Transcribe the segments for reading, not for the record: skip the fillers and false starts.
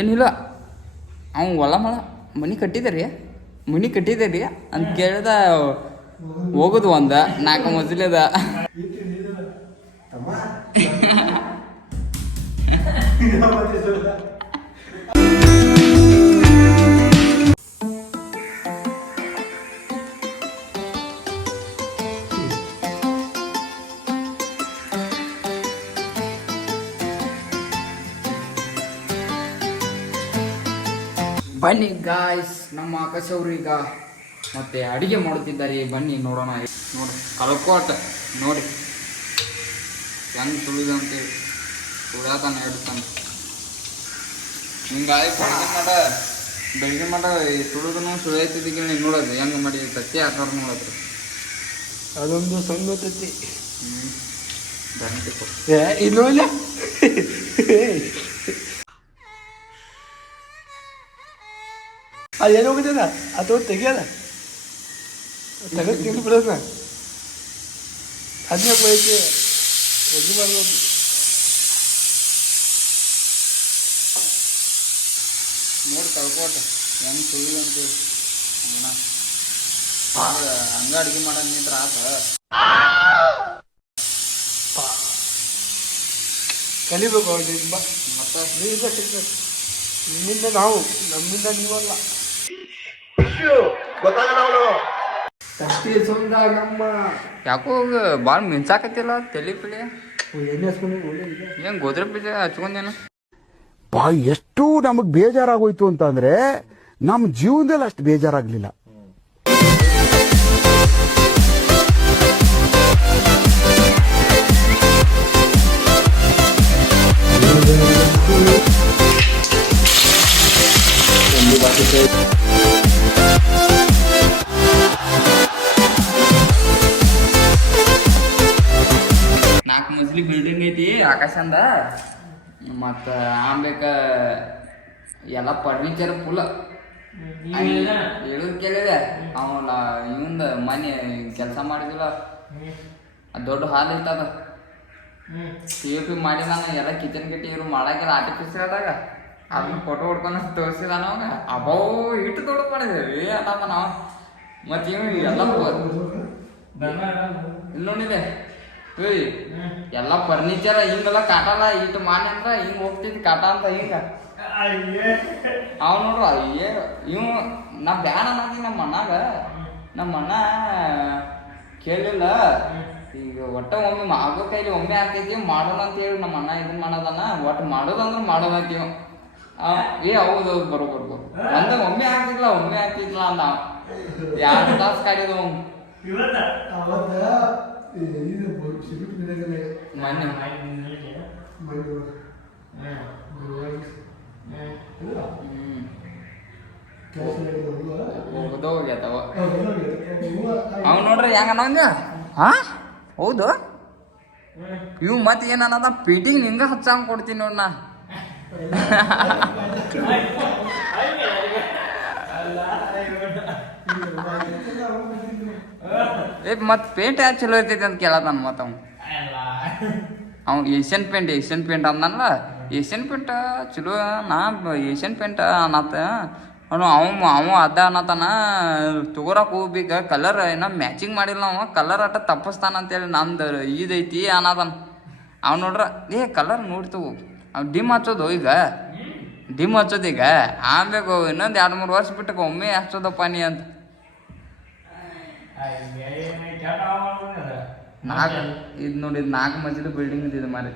ಏನಿಲ್ಲ ಅವ್ನು ಹೊಲ ಮಳ ಮನೆ ಕಟ್ಟಿದಾರಿ ಅಂತ ಕೇಳ್ದ ಹೋಗುದು ಒಂದ 4 ಮಜಲಿದ ಬನ್ನಿ ಗಾಯ್ಸ್, ನಮ್ಮ ಆಕಾಶ್ ಅವರು ಈಗ ಮತ್ತೆ ಅಡಿಗೆ ಮಾಡುತ್ತಿದ್ದಾರೆ. ಬನ್ನಿ ನೋಡೋಣ. ನೋಡಿ ಕಲ್ಕೋಟ ನೋಡಿ ಹೆಂಗೆ ಸುಳಿದ ಅಂತೇಳಿ ಸುಳ್ಯಾತಾನೆ ಹೇಳ್ತಾನೆ. ಹಿಂಗಾಗಿ ಬೆಳಗ್ಗೆ ಮಾಡ ಸುಳಿದನು ಸುಳಿಯತ್ತಿದ್ದೀವಿ ನೋಡೋದು ಹೆಂಗೆ ಮಾಡಿ ತತ್ತಿ ಹಾಕೋರು ನೋಡೋದು. ಅದೊಂದು ಸಣ್ಣ ತತ್ತಿ ಗಂಟೆ ಇನ್ನೂ ಇಲ್ಲ. ಅದೇನು ಹೋಗಿದ್ದದ ಅಥವಾ ತೆಗಿಯದ ತೆಗೆದು ತಿಂದು ಬಿಡೋದ ಅದನ್ನ ಬೈತಿ ಒದ್ದು ಮಾಡ್ಬೋದು. ನೋಡಿ ಕಲ್ಕೋಟ ಹೆಂಗೆ ಸುಳಿದ ಅಂತೇಳಿ ಹಂಗ ಅಡುಗೆ ಮಾಡೋದು ನಿಂತ್ರ ಆತ. ಕಲಿಬೇಕು ಮತ್ತೆ ನಿಮ್ಮಿಂದ ನಾವು, ನಮ್ಮಿಂದ ನೀವಲ್ಲ. ಯಾಕೋ ಭಾಳ ಮಿಂಚಾಕತ್ತಿಲ್ಲ ತಲೆ ಪಿಳಿ. ಎಣ್ಣೆ ಹಚ್ಕೊಂಡು ಏನು ಗೋದ್ರ ಬೀಜ ಹಚ್ಕೊಂಡೇನು ಎಷ್ಟು ನಮಗ್ ಬೇಜಾರಾಗೋಯ್ತು ಅಂತಂದ್ರೆ ನಮ್ಮ ಜೀವನದಲ್ಲಿ ಅಷ್ಟು ಬೇಜಾರಾಗ್ಲಿಲ್ಲ. ನಾಲ್ಕು ಮಜ್ಲಿ ಬಿಲ್ಡಿಂಗ್ ಐತಿ ಆಕಾಶಂದ. ಮತ್ತು ಆಮ್ಬೇಕ ಎಲ್ಲ ಫರ್ನಿಚರ್ ಫುಲ್ ಹೇಳುದು ಕೇಳಿದೆ. ಅವನ ಇವಂದ ಮನೆ ಕೆಲಸ ಮಾಡಿದಿಲ್ಲ, ದೊಡ್ಡ ಹಾಲ್ ಇರ್ತದ CFP ಮಾಡಿದಾನ. ಎಲ್ಲ ಕಿಚನ್ ಗಿಟಿ ಇವ್ರು ಮಾಡಾಕಿಲ್ಲ ಆರ್ಟಿಫಿಷಿಯಲ್ದಾಗ. ಅದನ್ನ ಫೋಟೋ ಹೊಡ್ಕೊಂಡು ತೋರಿಸಿದಾನ ಅವಾಗ. ಅಬೋ ಇಟ್ಟು ದೊಡ್ಡ ಮಾಡಿದೇವಿ ಅಲ್ಲ ನಾವು. ಮತ್ತು ಇವ್ ಎಲ್ಲ ಇಲ್ಲಿ ನೋಡಿದೆ ಏಯ್ ಎಲ್ಲ ಫರ್ನಿಚರ್ ಹಿಂಗೆಲ್ಲ ಕಾಟಲ್ಲ ಇಟ್ಟು ಮಾಡಿ ಅಂದ್ರ ಹಿಂಗೆ ಹೋಗ್ತೈತಿ ಕಾಟ ಅಂತ ಹಿಂಗ. ಅವ್ ನೋಡ್ರ ಇವ್ ನಾ ಬ್ಯಾನ್ ಅನ್ನೋದಿ ನಮ್ಮ ಅಣ್ಣ ಕೇಳಿಲ್ಲ. ಈಗ ಒಟ್ಟ ಒಮ್ಮೆ ಆಗೋ ಕೈಲಿ ಒಮ್ಮೆ ಆಗ್ತೈತಿ ಮಾಡೋಣ ಅಂತ ಹೇಳಿ ನಮ್ಮ ಅಣ್ಣ ಇದನ್ನ ಮಾಡೋದನ್ನ ಒಟ್ಟು ಮಾಡೋದಂದ್ರೆ ಮಾಡೋದಂತೀವಿ. ಹೌದು ಬರೋಬರ್ಬು ಒಂದ ಒಮ್ಮೆ ಆಗ್ತಿದ್ಲ ಅಂದ. 2 ತಾಸು ಕಾಡಿದ್ವು ಮೊನ್ನೆ. ಹೋಗ್ಯಾತವ ಅವ್ ನೋಡ್ರಿ ಹೆಂಗ ಅನ್ನಂಗ. ಹೌದು ಇವ್ ಮತ್ತೆ ಏನ್ ಅನ್ನದ ಫಿಟ್ಟಿಂಗ್ ಹಿಂಗ ಹಚ್ಚಂಗ್ ಕೊಡ್ತೀನಿ ನೋಡ್ ನಾ. ಮತ್ ಪೇಂಟ್ ಯಾಕೆ ಚಲೋ ಇರ್ತೈತಿ ಅಂತ ಕೇಳತಾನ. ಮತ್ತ ಅವ್ನು ಏಷ್ಯನ್ ಪೇಂಟ್ ಅಂದಲ್ಲ. ಏಷ್ಯನ್ ಪೇಂಟ್ ಚಲೋ. ನಾ ಏಷ್ಯನ್ ಪೇಂಟ್ ಅನ್ನತ್ತ ಅವ ಅದ ಅನ್ನತಾನ. ತಗೋರಕ್ ಹೋಗ್ಬೇಕ ಕಲರ್ ಏನ ಮ್ಯಾಚಿಂಗ್ ಮಾಡಿಲ್ಲ ಅವ. ಕಲರ್ ಅಟ್ಟ ತಪ್ಪಿಸ್ತಾನ ಅಂತೇಳಿ ನಮ್ದು ಇದೈತಿ ಅನ್ನತಾನ. ಅವ್ ನೋಡ್ರ ಕಲರ್ ನೋಡ್ತು ಅವ್ ಡಿಮ್ ಹಚ್ಚೋದು ಈಗ ಆಮ್ಬೇಕು ಇನ್ನೊಂದು 2-3 ವರ್ಷ ಬಿಟ್ಟಕ್ಕೆ ಒಮ್ಮೆ ಹಚ್ಚೋದಪ್ಪ ನೀ ಅಂತ. 4 ಇದು ನೋಡಿ 4 ಮಜಲು ಬಿಲ್ಡಿಂಗ್ ಇದು ಮಾರಿ.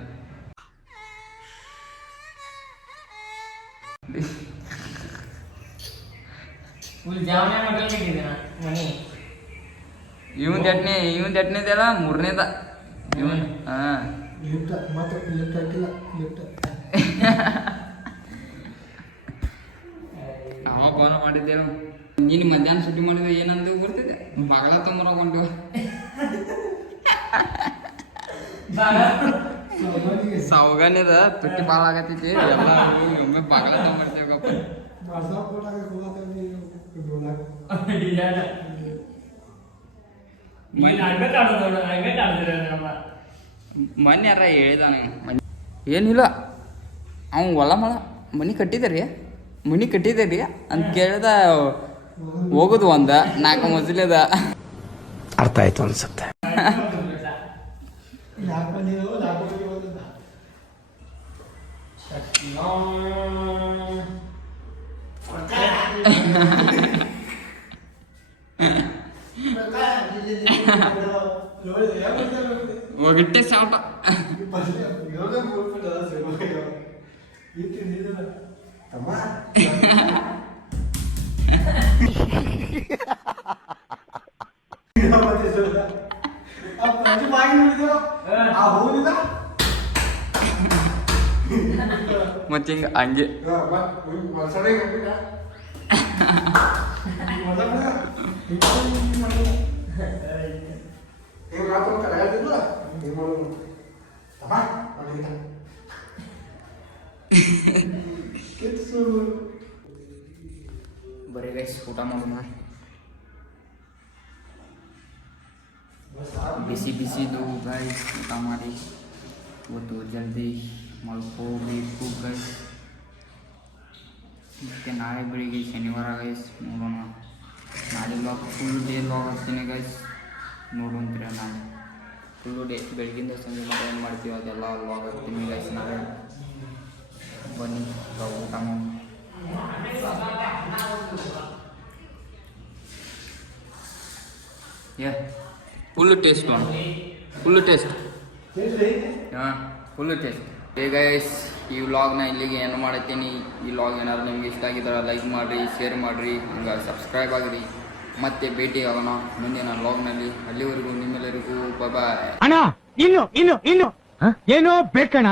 ಇವನ್ ಎಟ್ನೇದಲ್ಲ 3ನೇದ ಇವನ್. ಅವ ಫೋನ್ ಮಾಡಿದ್ದೇವು. ನೀನು ಮಧ್ಯಾಹ್ನ ಸುಟ್ಟಿ ಮಾಡಿದ್ರೆ ಏನಂತ ಬರ್ತಿದ್ದೆ ಬಾಗಲ ತೊಂಬರಗೊಂಡು. ಸಾವಗಾನಿದ ತುಟ್ಟಿ ಭಾಳ ಆಗತ್ತೈತಿ ಎಲ್ಲ. ಒಮ್ಮೆ ಬಾಗಲ ತೊಗೊಂಬರ್ತೇವಪ್ಪ. ಮೊನ್ನೆ ಯಾರ ಹೇಳಿದಾನೆ. ಏನಿಲ್ಲ ಅವ್ನು ಹೊಲ ಮನೆ ಕಟ್ಟಿದ್ದೀರಿ ಅಂತ ಕೇಳ್ದ ಹೋಗೋದು ಒಂದ 4 ಮಜಲದ. ಅರ್ಥ ಆಯ್ತು ಅನ್ಸುತ್ತೆ. ಒಗಟ್ಟೆ ಸಾಪ. ಮತ್ತೆ ಹಿಂಗ ಹಂಗೆ ಬರೀ ಗೈಸ್ ಊಟ ಮಾಡೋಣ. ಬಿಸಿದು ಗೈಸ್ ಊಟ ಮಾಡಿ ಇವತ್ತು ಜಲ್ದಿ ಮಲ್ಕೋಬೇಕು ಗೈಸ್. ಮತ್ತು ನಾಳೆ ಬೆಳಿಗ್ಗೆ ಶನಿವಾರ ಗೈಸ್ ನೋಡೋಣ. ನಾಳೆ ಲಾಗ್ ಫುಲ್ ಡೇ ಲಾಗ್ ಹಾಕ್ತೀನಿ ಗೈಸ್, ನೋಡೋಂತೀರ. ನಾಳೆ ಫುಲ್ಲು ಡೇ ಬೆಳಗಿಂದ ಸಂಜೆ ಮಟ್ಟ ಏನು ಮಾಡ್ತೀವಿ ಅದೆಲ್ಲ ಲಾಗ್ ಹಾಕ್ತೀನಿ ಗೈಸ್. ನಾಳೆ ಬನ್ನಿ ಊಟ ಮಾಡೋಣ. Full taste full taste hey guys, ಈ ವ್ಲಾಗ್ನ ಇಲ್ಲಿಗೆ ಏನು ಮಾಡುತ್ತೀನಿ. ಈ ವ್ಲಾಗ್ ಏನಾದ್ರು ನಿಮ್ಗೆ ಇಷ್ಟ ಆಗಿದ್ರೆ ಲೈಕ್ ಮಾಡಿರಿ, ಶೇರ್ ಮಾಡಿರಿ, ಹಂಗೆ ಸಬ್ಸ್ಕ್ರೈಬ್ ಆಗಿರಿ. ಮತ್ತೆ ಭೇಟಿ ಆಗೋಣ ಮುಂದಿನ ವ್ಲಾಗ್ನಲ್ಲಿ. ಅಲ್ಲಿವರೆಗೂ ನಿಮ್ಮೆಲ್ಲರಿಗೂ ಬಾಯ್. ಅಣ್ಣ ಇನ್ನು ಏನೋ ಬೇಕಣ್ಣ.